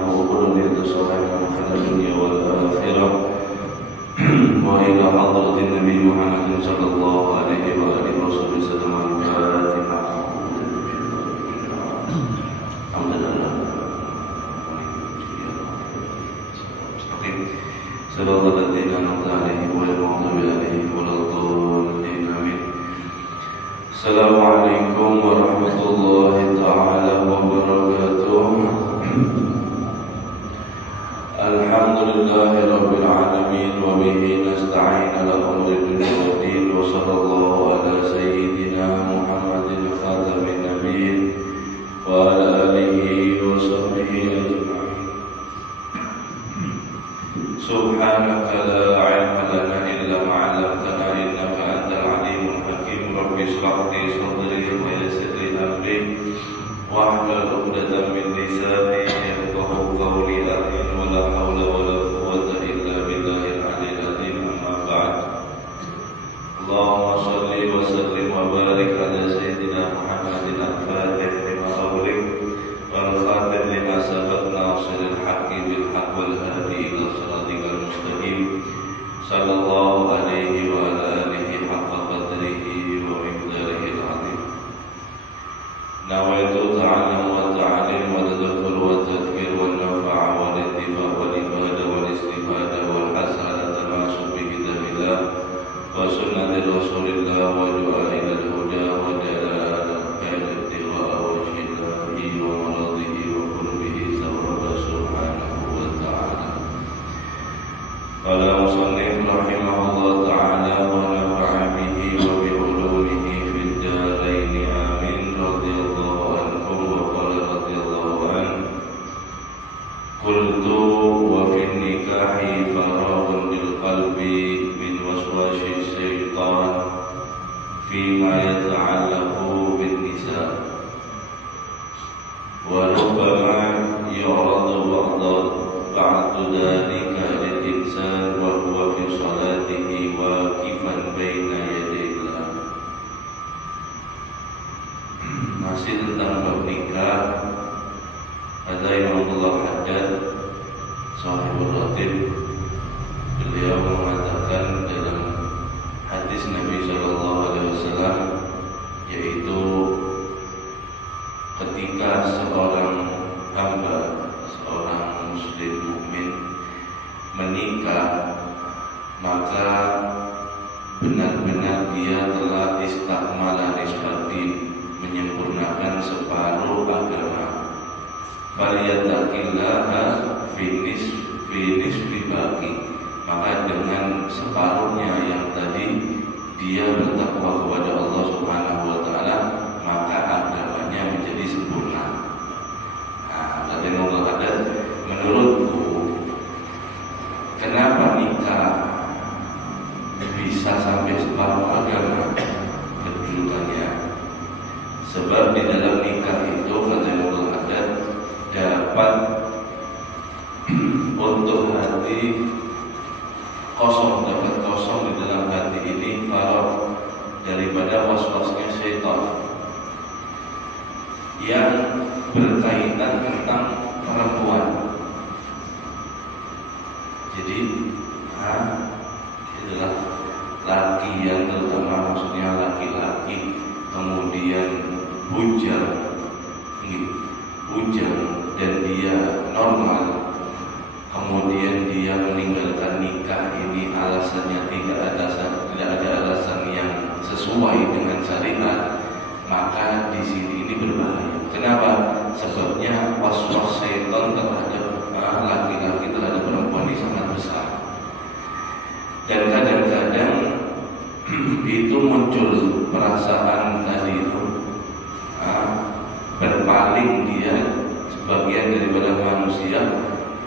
إنه كل يتصالح خير الدنيا والآخرة وإلى حضرة النبي محمد صلى الله عليه وآله وسلم الفاتحة. صراط الذين أنعمت عليهم غير المغضوب عليهم ولا الضالين آمين. السلام عليكم ورحمة الله تعالى وبركاته. الحمد لله رب العالمين وبه نستعين على أمر الدنيا والدين وصلى الله على سيدنا محمد خاتم النبيين وعلى آله وصحبه أجمعين. سبحانك لا علم لنا إلا ما علمتنا إنك أنت العليم الحكيم. رب اشرح لي صدري ويسر لي أمري واحلل عقدة من لساني يفقهوا قولي آمين. ولا حول ولا قوة إلا بالله العلي العظيم. أما بعد. اللهم صل وسلم وبارك على سيدنا محمد الفاتح لما أغلق والخاتم لما سبق ناصر الحق بالحق والهادي إلى صراطك المستقيم صلى الله عليه وعلى آله حق قدره ومقداره العظيم. نويت تعلم وتعلم وتذكر والتذكير والنفع والانتفاع والإفادة والاستفادة والحسن التماسك بكتاب الله وسنة رسول الله ودعاء إلى الهدى ودلالة الخير ابتغاء وجه الله ومرضه وقربه ثواب سبحانه وتعالى. قال المصنف رحمه الله تعالى ونفع به وبعلومه في الدارين آمين. رضي الله عنكم. وقال رضي الله عنه قلت وفي النكاح فراغ للقلب من وسواس الشيطان فيما يتعلق بالنساء وربما يعرض بعض ذلك للإنسان وهو في صلاته واقفا بين يدي الله. Masih tentang bab nikah, ada Imamullah Haddad Sahibul Ratib, beliau mengatakan dalam hadis Nabi SAW, yaitu ketika seorang hamba, seorang muslim mukmin menikah, maka benar-benar dia telah istakmala nisfatin, menyempurnakan separuh agama. Falyattaqillaha finis baki, maka dengan separuhnya yang tadi dia bertakwa kepada Allah Subhanahu wa taala, maka agamanya menjadi sempurna. Kata Allah Haddad, menurutku kenapa nikah bisa sampai separuh agama kedudukannya? Sebab di dalam nikah itu, kata Allah Haddad, dapat untuk hati kosong, dapat kosong di dalam hati ini faragh daripada waswasnya syaitan yang berkaitan tentang perempuan. Jadi itulah laki yang terutama, maksudnya laki-laki kemudian bujang dan dia normal, kemudian dia meninggalkan nikah ini alasannya tidak ada alasan yang sesuai dengan syariat, maka di sini ini berbahaya. Kenapa? Sebabnya waswas syaitan terhadap laki-laki terhadap perempuan ini sangat besar, dan kadang-kadang itu muncul perasaan tadi itu berpaling dia sebagian daripada manusia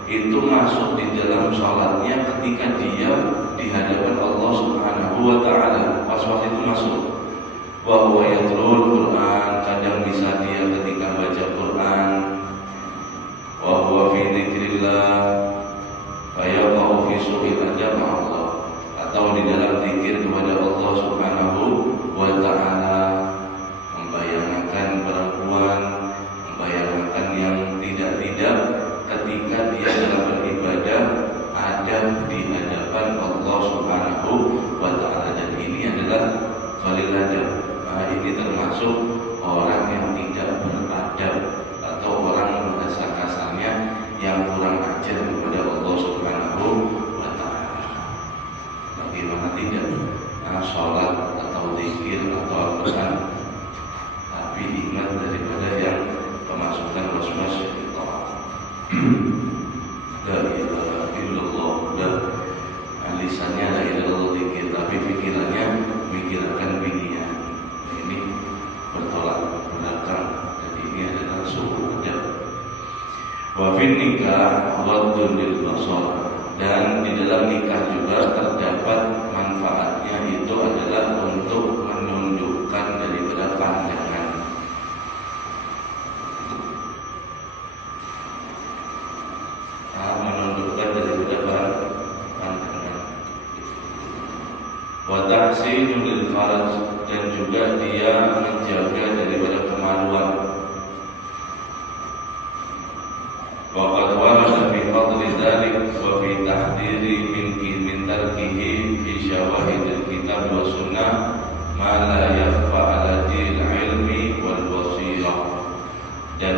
itu masuk di dalam sholatnya ketika dia di hadapan Allah Subhanahu wa taala. Was-was itu masuk. Wa huwa yatlul Quran, kadang bisa dia ketika baca Quran. Wa huwa fi dzikrillah fa yaqau fi suhil ajab Allah, atau di dalam zikir kepada Allah Subhanahu wa taala, membayangkan perempuan, membayangkan yang tidak-tidak ketika yang kurang ajar kepada Allah Subhanahu wa Ta'ala. Bagaimana tidak? Sholat atau zikir atau Al-Quran, tapi ingat daripada yang kemasukan waswas syaitan. La ilaha illallah, lisannya la ilaha illallah zikir, tapi pikirannya mikirkan dunia. Ini bertolak belakang. Jadi ini adalah suhu adab. Wa fin nikah ghaddun lil basar, dan di dalam nikah juga terdapat manfaatnya, itu adalah untuk menundukkan daripada pandangan. Menundukkan daripada pandangan. Wa tahsinul lil faraj, dan juga dia menjaga daripada kemaluan. Wa qad warada fi fadli dzalik wa fi tahdhiri min tarkihi fi syawahidil kitab wa sunnah ma la yakhfa ala dil ilmi wal basirah. Dan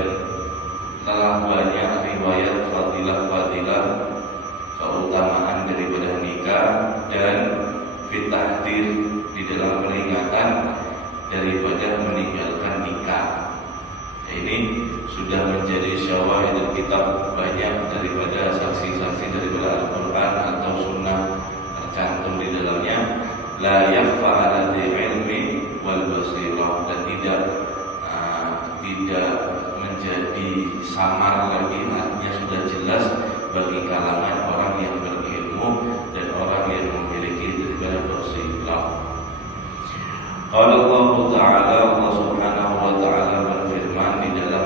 telah banyak riwayat fadilah-fadilah keutamaan daripada nikah dan fitahdir di dalam peringatan daripada meninggalkan nikah. Ini sudah menjadi syawahid kitab, banyak daripada saksi-saksi daripada Al-Quran atau Sunnah tercantum di dalamnya. La yakhfa ala ilmi wal basirah, dan tidak menjadi samar lagi, artinya sudah jelas bagi kalangan orang yang berilmu dan orang yang memiliki daripada basirah. Qala Allah Ta'ala, Allah Subhanahu wa Ta'ala berfirman di dalam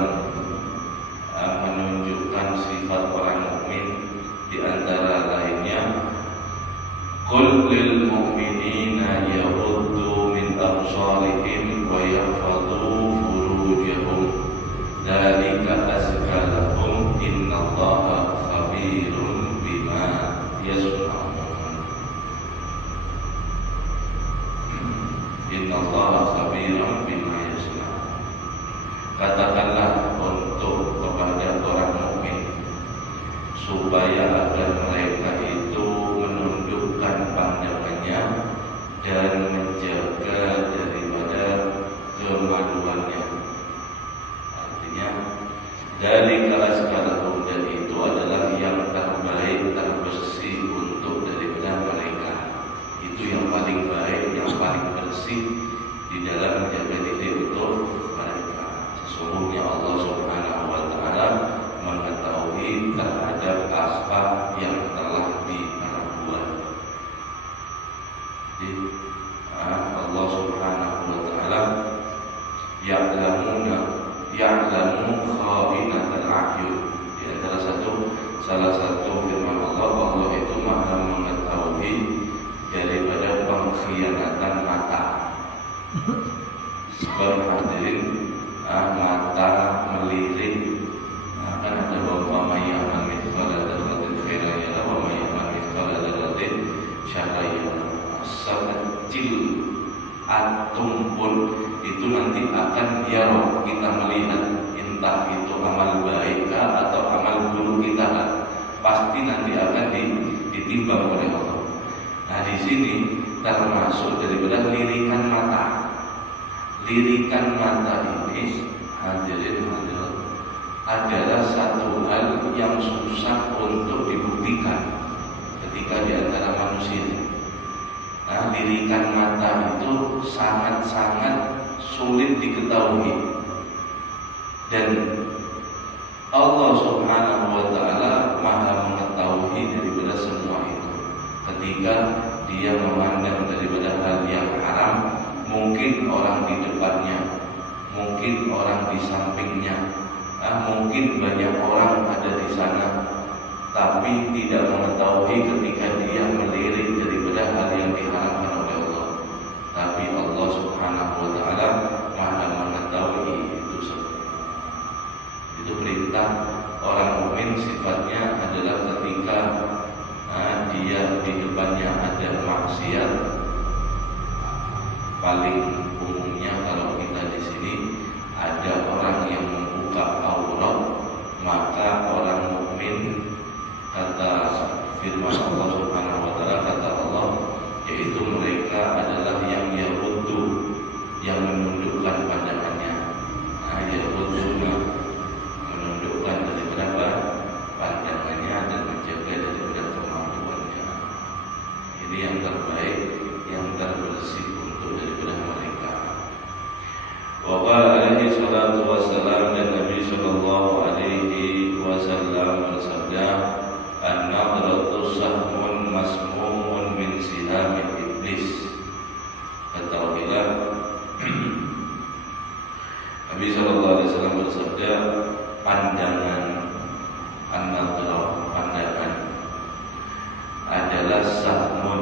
menunjukkan sifat orang mukmin, di antara lainnya, qul lil mu'minina yaghuddu min absarihim wa yahfadhu furujahum dzalika azka lahum innallaha khabirun bima yasna'un. Innallaha khabirun bima yasna'un. Katakanlah untuk kepada orang mukmin supaya agar mereka itu menundukkan pandangannya dan menjaga daripada kemaluannya. Artinya dari kelaskalahum, dan itu adalah yang terbaik, terbersih untuk daripada mereka. Itu yang paling baik, yang paling bersih di dalam menjaga diri untuk mereka. Sesungguhnya Allah Subhanahu wa Ta'ala mengetahui terhadap apa yang telah diperbuat. Jadi Allah Subhanahu wa Ta'ala ya'lamu kha'inatal a'yun. Di antara salah satu firman Allah itu Maha mengetahui daripada pengkhianatan mata. Sebab hadirin, mata melirik, kan ada bahwa mayyaman mithqala dzarratin khairan yara wa mayyaman mithqala dzarratin syarran yara. Sekecil atom pun itu nanti akan dialog kita melihat, entah itu amal baik atau amal buruk kita, pasti nanti akan ditimbang oleh Allah. Nah, di sini termasuk daripada lirikan mata. Lirikan mata ini, hadirin hadirat, adalah satu hal yang susah untuk dibuktikan ketika di antara manusia. Nah, lirikan mata itu sangat-sangat sulit diketahui, dan Allah Subhanahu wa Ta'ala Maha mengetahui daripada semua itu. Ketika dia memandang daripada hal yang haram, mungkin orang di depannya, mungkin orang di sampingnya, mungkin banyak orang ada di sana, tapi tidak mengetahui ketika dia melirik daripada hal yang diharamkan oleh Allah. Tapi Allah Subhanahu wa Ta'ala Maha mengetahui itu semua. Itu perintah orang mukmin, sifatnya adalah ketika dia di depannya ada maksiat. Paling umumnya kalau kita di sini ada orang yang membuka aurat, maka orang mukmin firman Allah Subhanahu wa taala, kata Allah, yaitu mereka adalah yang yaruddu, yang menundukkan pandangannya. Nah, yaruddu menundukkan daripada pandangannya dan menjaga daripada kemampuannya. Ini yang terbaik, yang terbersih untuk daripada mereka. Wa qala alaihi salatu wassalam, dan Nabi sallallahu alaihi wasallam bersabda, an-nadratu sahmun masmumun min sihamil iblis. Ketahuilah, Nabi sallallahu alaihi wasallam bersabda, pandangan an-nadrah, pandangan adalah sahmun,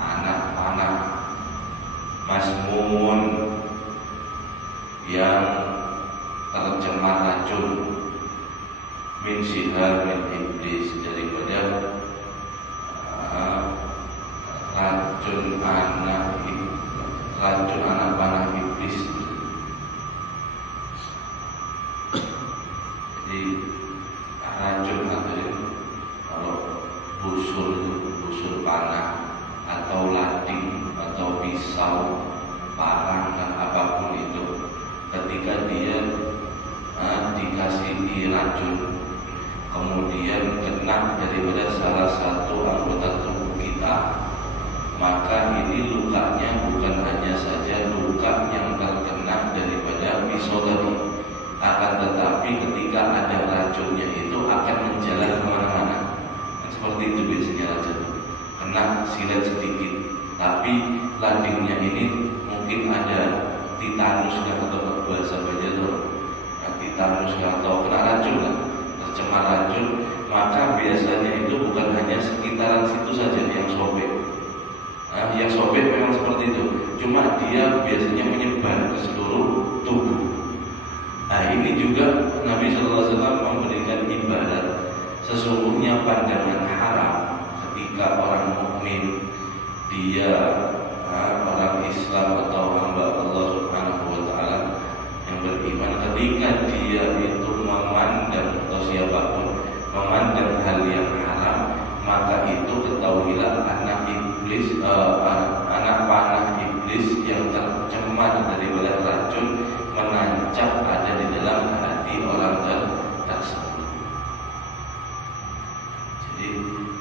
anak panah, masmumun, yang tercemar racun, min sihamil iblis, daripada racun anak panah iblis. Jadi racun kalau busur panah atau lading atau pisau, parang dan apapun itu, ketika dia dikasih racun, kemudian kena daripada salah satu anggota tubuh kita, maka ini lukanya bukan hanya saja luka yang terkena daripada pisau tadi, akan tetapi ketika ada racunnya itu akan menjalar kemana-mana. Seperti itu biasanya racun, kena silet sedikit, tapi ladingnya ini mungkin ada titanus atau bahasa Banjar, titanus atau kena racun lah, tercemar racun, maka biasanya itu bukan hanya sekitaran situ saja yang sobek. Yang sobek memang seperti itu, cuma dia biasanya menyebar ke seluruh tubuh. Ini juga Nabi SAW memberikan ibarat, sesungguhnya pandangan haram ketika orang mukmin, dia orang Islam atau hamba Allah Subhanahu wa taala yang beriman, ketika dia itu memandang atau siapapun memandang hal yang haram, maka itu ketahuilah anak panah iblis yang tercemar daripada racun menancap ada di dalam hati orang tersebut. Jadi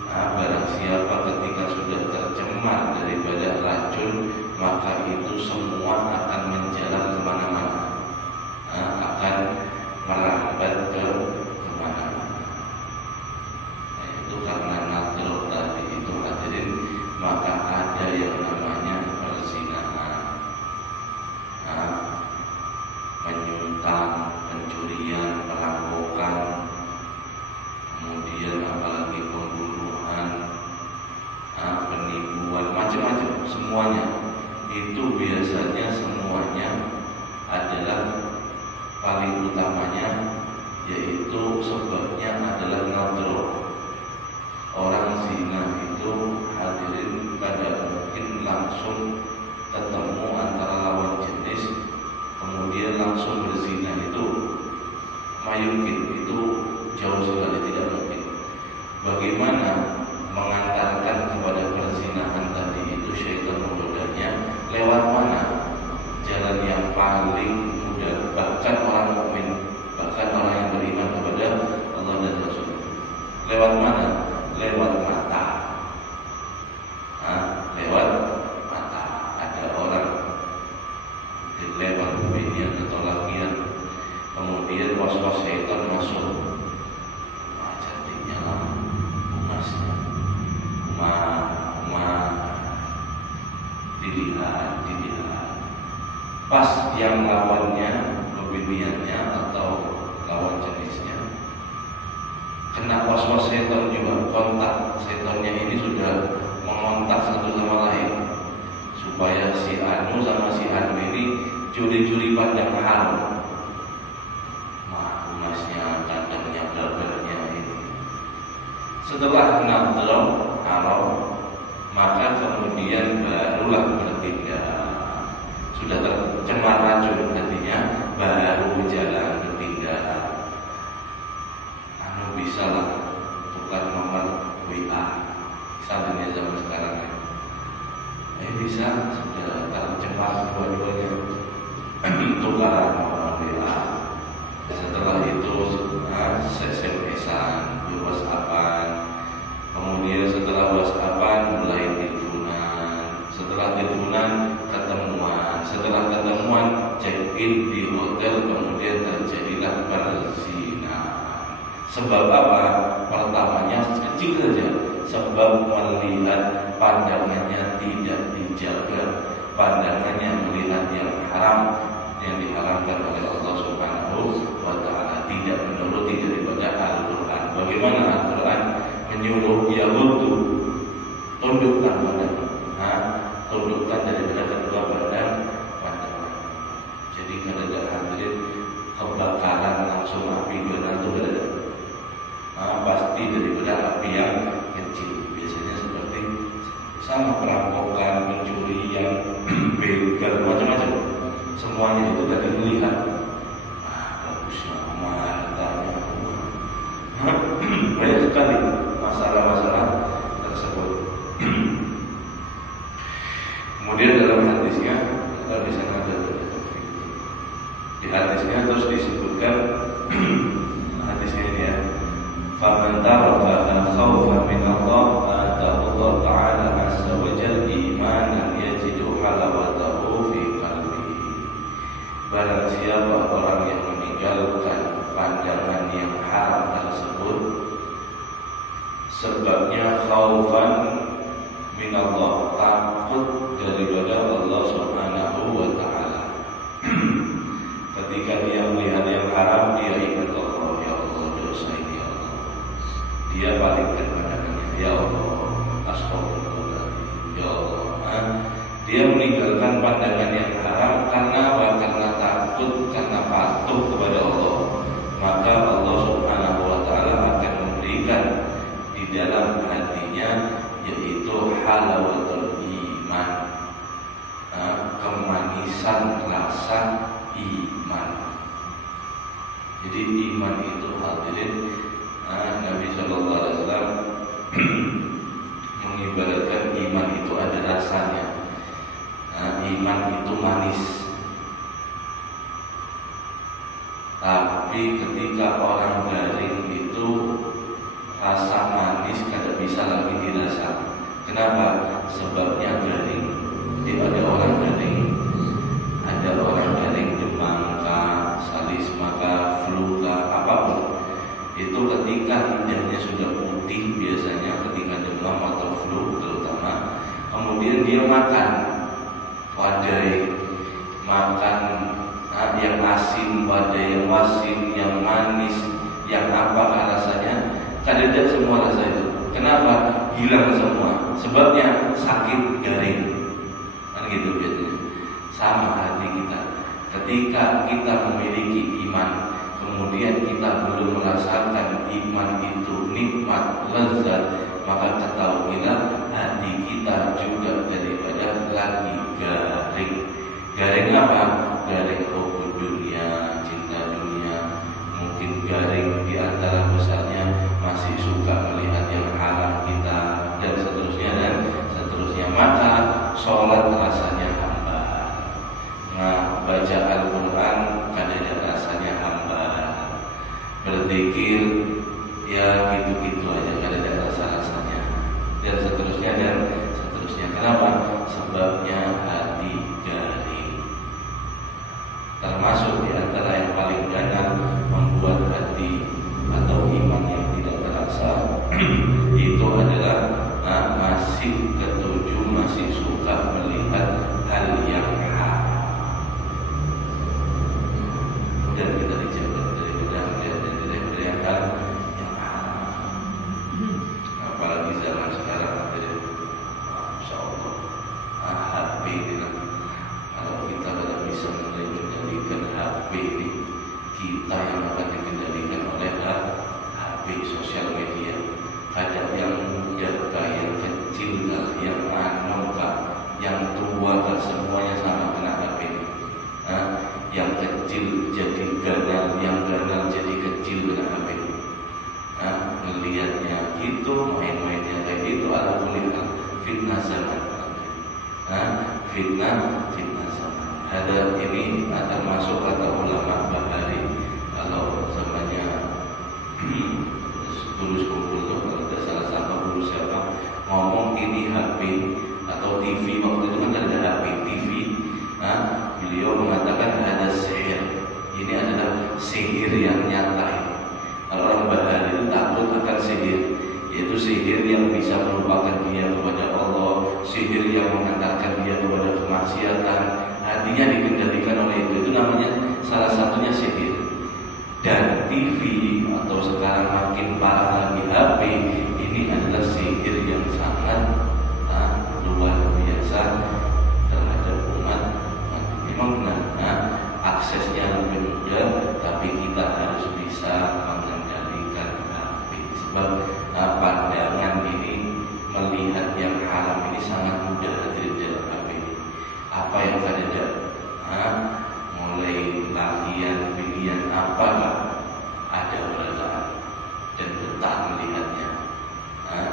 barang siapa ketika sudah tercemar daripada racun, maka itu semua akan menjalar kemana-mana, akan merambat ke kemana-mana. Itu karena nadrah tadi itu, hadirin, maka ada yang namanya perzinahan, menyuntang, pencurian, perampokan, kemudian apalagi pembunuhan, penipuan, macam-macam, semuanya itu biasanya semuanya adalah paling utamanya, yaitu sebabnya adalah nadrah. Orang zina itu, hadirin, pada mungkin langsung ketemu antara lawan jenis kemudian langsung berzina, itu mayungkin, itu jauh sekali, tidak mungkin. Bagaimana mengantarkan kepada perzinahan tadi itu syaitan menggodanya, lewat mana jalan yang paling mudah, bahkan orang mukmin, bahkan orang yang beriman kepada Allah dan Rasul, lewat mana? Lewat mata. Lewat mata. Ada orang lewat binian atau lakian, kemudian was-was syaitan masuk, cantiknya lah emasnya, dilihat, pas yang lawannya, biniannya atau lawan jenisnya kena was-was setan juga, kontak setannya ini sudah mengontak satu sama lain, supaya si Anu sama si Anu ini curi-curi pandang haram, emasnya, kandangnya, blablanya ini. Setelah nadrah haram, maka kemudian barulah bertindak. Sudah tercemar racun hatinya, baru jalan bertindak. Bisa lah tukar Sebab apa? Pertamanya kecil saja. Sebab melihat pandangannya tidak dijaga, pandangannya melihat yang haram, yang diharamkan oleh Allah Subhanahu wa Ta'ala, tidak menuruti daripada Al-Quran. Bagaimana Al-Quran menyuruh yaghuddu, tundukkan pandangan, tundukkan daripada kedua pandangan. Jadi kalau ada hadirin kebakaran langsung api benar itu ada. Pasti daripada api yang kecil. Biasanya seperti sama perampokan, pencurian, begal, macam-macam. Semuanya itu tadi melihat. Bagusnya matanya. Banyak sekali masalah-masalah tersebut. Kemudian dalam hadisnya, di sana ada di hadisnya terus disebutkan hadisnya ini ya. فَمَنْ تَرَكَهَا خَوْفًا مِنَ اللَّهِ آتَاهُ اللَّهُ تَعَالَى عَزَّ وَجَلَّ إِيمَانًا يَجِدُ حَلَوَتَهُ فِي قَلْبِهِ. Barang siapa orang yang meninggalkan pandangan yang haram tersebut, sebabnya khaufan minallah, takut daripada Allah Subhanahu wa Ta'ala. Ketika dia melihat yang haram, dia ingat Allah, ya Allah, dosa ini ya Allah. Dia palingkan pandangannya, ya Allah, astagfirullahaladzim, ya Allah. Dia meninggalkan pandangan yang haram karena apa? Karena takut, karena patuh kepada Allah. Maka Allah Subhanahu wa Ta'ala akan memberikan di dalam hatinya, yaitu halawatul iman, kemanisan rasa iman. Jadi iman itu hadirin, Nabi Shallallahu Alaihi Wasallam mengibaratkan iman itu ada rasanya. Iman itu manis. Tapi ketika orang garing itu rasa manis tidak bisa lagi dirasa. Kenapa? Sebabnya garing. Jadi ada orang garing, ada orang garing demam kah, salisma kah, flu kah, apapun. Itu ketika lidahnya sudah putih biasanya ketika demam atau flu terutama. Kemudian dia makan wadai, makan yang asin, wadai yang asin, yang manis, yang apa rasanya, kadang-kadang semua rasa itu. Kenapa? Hilang semua. Sebabnya sakit garing. Kan gitu biasanya. Sama hati kita. Ketika kita memiliki iman, kemudian kita belum merasakan iman itu nikmat, lezat, maka ketahuilah hati kita juga daripada lagi garing. Garing apa? Garing hubud dunia, cinta dunia. Mungkin garing di antara besarnya masih suka melihat yang haram kita, dan seterusnya dan seterusnya. Maka sholat rasanya hamba, baca Al-Quran kadang rasanya hamba, berzikir ya gitu-gitu aja, kadang rasa-rasanya, dan seterusnya dan seterusnya. Kenapa? Sebabnya hati garing. Termasuk di antara yang paling ganas membuat hati atau iman yang tidak terasa itu adalah masih ketujuh, masih suka melihat hal yang haram. Dan kita dijaga daripada melihat dan daripada yang hal yang haram. Apalagi zaman sekarang ada, insya Allah, HP ini. Kalau kita tidak bisa mengendalikan HP ini, kita yang akan dikendalikan oleh HP, sosial media. Ada yang muda, yang kecil, yang anu, yang tua, semuanya sama kena HP ini. Yang kecil jadi ganal, yang ganal jadi kecil kena HP ini. Melihatnya itu, main-mainnya kayak itu, ala kulihal fitnah zaman. Fitnah zaman. Ada ini termasuk kata ulama Bahari. Kalau zamannya tulus kumpul tuh, kalau ada salah satu guru siapa ngomong ini HP atau TV, waktu itu kan ada HP, TV. Beliau mengatakan ada sihir. Ini adalah sihir yang nyata. Kalau orang Bahari sihir, yaitu sihir yang bisa melupakan dia kepada Allah, sihir yang mengantarkan dia kepada kemaksiatan, hatinya dikendalikan oleh itu namanya salah satunya sihir. Dan TV atau sekarang makin parah lagi HP, ini adalah sihir yang sangat luar biasa terhadap umat. Memang aksesnya lebih mudah, tapi kita harus bisa mengendalikan HP. Sebab pandangan ini melihat yang haram ini sangat mudah hadir dalam HP. Apa yang ada mulai latihan, pilihan apalah ada beradaan dan betah melihatnya.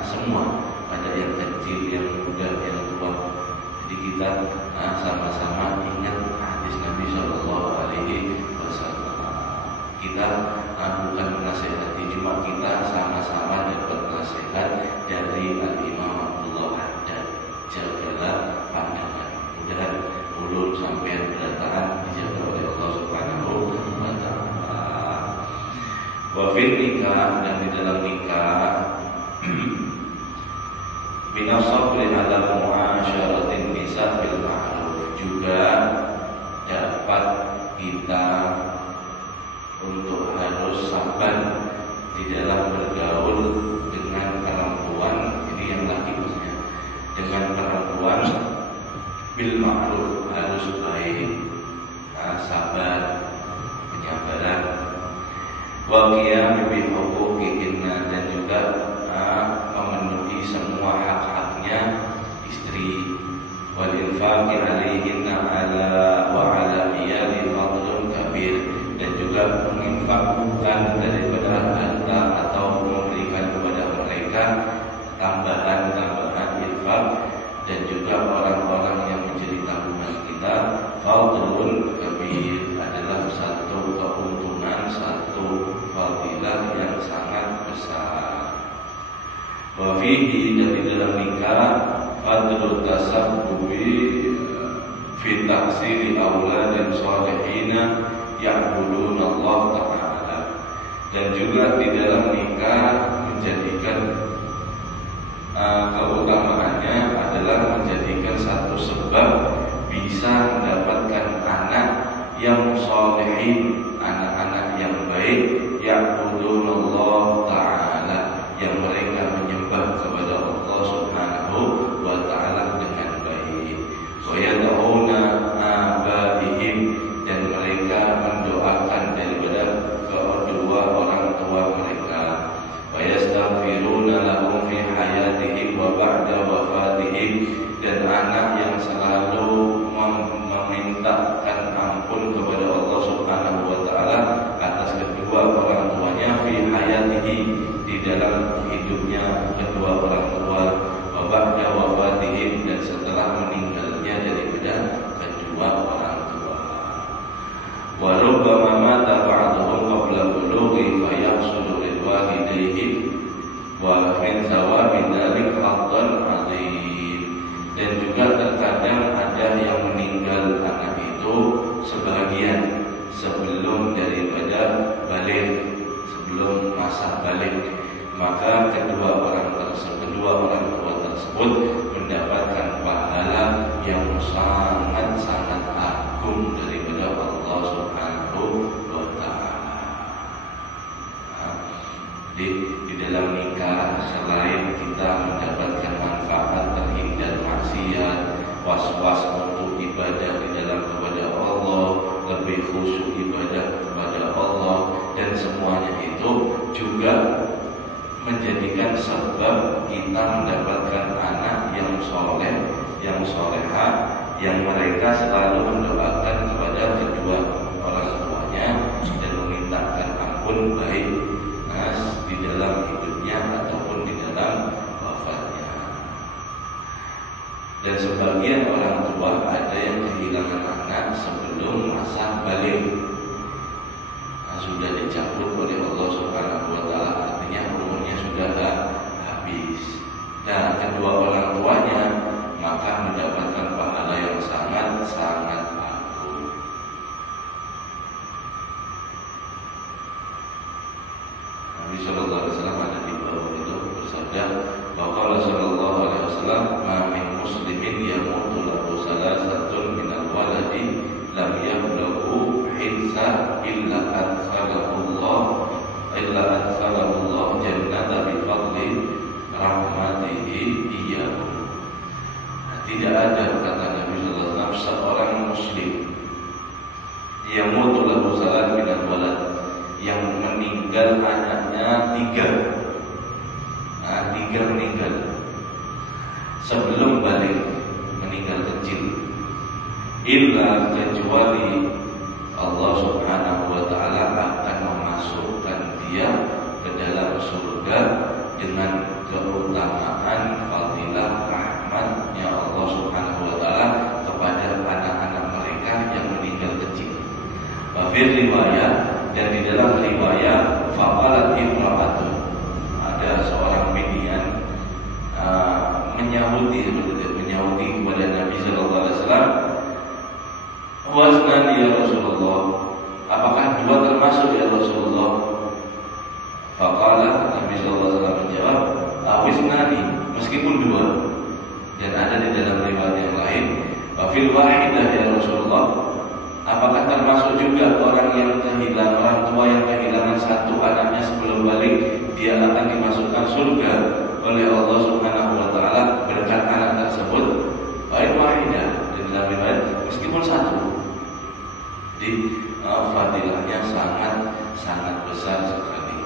Semua ada yang kecil, yang muda, yang tua. Jadi kita sama-sama ingat hadis Nabi Shallallahu Alaihi Wasallam. Kita bukan menasehati, cuma kita sama-sama dapat nasihat dari Al-Imam Abdullah Haddad. Jagalah pandangan. Mudah mulut sampai berataan dijaga oleh Allah Subhanahu wa Ta'ala. Wa fil nikah, dan di dalam nikah binasabri ala muasyaratin nisa bil ma'ruf, juga dapat kita untuk harus sabar di dalam bergaul dengan perempuan, ini yang laki maksudnya, dengan perempuan bil ma'ruf, harus baik, sabar, penyabaran, wa qiyam bi huquqihinna, dan juga memenuhi semua hak-haknya istri, wal infaqi alaihinna ala wa ala iyali fadlun kabir, dan juga menginfakkan daripada harta atau memberikan kepada mereka tambahan infak, dan juga orang-orang yang menjadi tanggungan kita, fadlun kabir, adalah satu keuntungan, satu fadilah yang sangat besar. Wa fihi, dan di dalam nikah, fadlul tasabbubi fi tahsili auladin salihina ya'buduna Allah Ta'ala, dan juga di dalam nikah menjadikan keutamaannya adalah menjadikan satu sebab bisa mendapatkan anak yang salihin, anak-anak yang baik, ya'buduna Allah Ta'ala, yang mereka menyembah kepada Allah Subhanahu wa Ta'ala dengan baik, wa yad'una abaihim, dan mereka mendoakan daripada kedua orang tua mereka, wa yastaghfiruna lahum fi hayatihim wa ba'da wafatihim, dan anak yang selalu memintakan ampun kepada Allah Subhanahu wa Ta'ala atas kedua orang tuanya, fi hayatihi, di dalam hidupnya kedua orang tua, wa ba'da wafatihim, dan setelah meninggalnya daripada kedua orang tua. Wa rubbama mata ba'dhum qabla bulughi fa yahsulu lil walidayhi wa min thawabi dzalik haqqan 'azim, dan juga terkadang ada yang meninggal anak itu sebagian sebelum daripada balik, sebelum masa balik, maka kedua orang tua tersebut mendapatkan pahala yang sangat-sangat agung daripada Allah Subhanahu wa Ta'ala. Di dalam nikah, selain kita mendapatkan manfaat terhindar maksiat, was-was untuk ibadah di dalam kepada Allah, lebih khusyuk ibadah kepada Allah, dan semuanya itu juga menjadikan sebab kita mendapatkan anak yang soleh, yang solehah, yang mereka selalu mendoakan kepada kedua orang tuanya dan memintakan ampun baik di dalam hidupnya ataupun di dalam wafatnya. Dan sebagian orang tua ada yang kehilangan anak sebelum masa balik, sudah dicabut oleh Allah Subhanahu wa Ta'ala, artinya umurnya sudah habis. Nah, kedua orang tuanya maka mendapatkan pahala yang sangat-sangat agung. Nabi Sallallahu Alaihi Wasallam ada di bawah bersabda, "Qala sallallahu alaihi wasallam, ma min muslimin yamutu lahu salasatun min al-waladi lam yablughu hinsa illa adkhalahu Allah jannata bi fadli rahmatihi iyyahu." Tidak ada, kata Nabi sallallahu alaihi wasallam, seorang muslim yamutu lahu salasatun min al-walad, yang meninggal anaknya tiga meninggal sebelum balik, meninggal kecil, illa kecuali Allah subhanahu wa ta'ala akan memasukkan dia ke dalam surga dengan keutamaan fadilah rahmatnya Allah subhanahu wa ta'ala kepada anak-anak mereka yang meninggal kecil. Wafir riwayat, dan di dalam riwayat, faqalat imra'atun, ada seorang binian menyahuti kepada Nabi sallallahu alaihi wasallam, "Waznani ya Rasulullah, apakah dua termasuk ya Rasulullah?" Faqala, Nabi sallallahu alaihi wasallam menjawab, "Awiznani," meskipun dua. Dan ada di dalam riwayat yang lain, "Wa fil wahidah ya Rasulullah, apakah termasuk juga orang tua yang kehilangan satu anaknya sebelum balik, dia akan dimasukkan surga oleh Allah subhanahu wa ta'ala berkat anak tersebut?" Baik, wahidah, dan dalam riwayat meskipun satu. Jadi fadilahnya sangat besar sekali.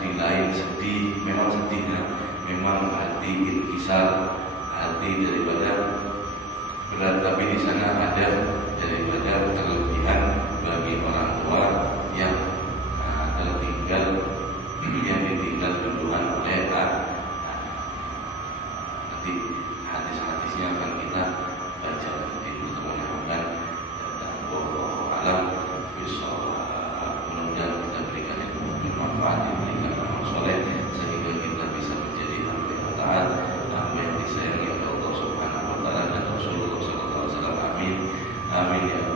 Di lain sedih, memang sedihnya, memang hati inkisar, hati daripada berat, tapi di sana ada daripada kelebihan bagi orang tua yang tertinggal, yang ditinggal duluan oleh anak. Nanti hadis-hadisnya akan kita baca di mudah-mudahan dan wallahu a'lam bishawab. Mudah-mudahan kita berikan yang bermanfaat, diberikan amal soleh sehingga kita bisa menjadi hamba yang taat, hamba yang disayangi oleh Allah subhanahu wa ta'ala dan Rasulullah sallallahu alaihi wasallam. Amin, amin ya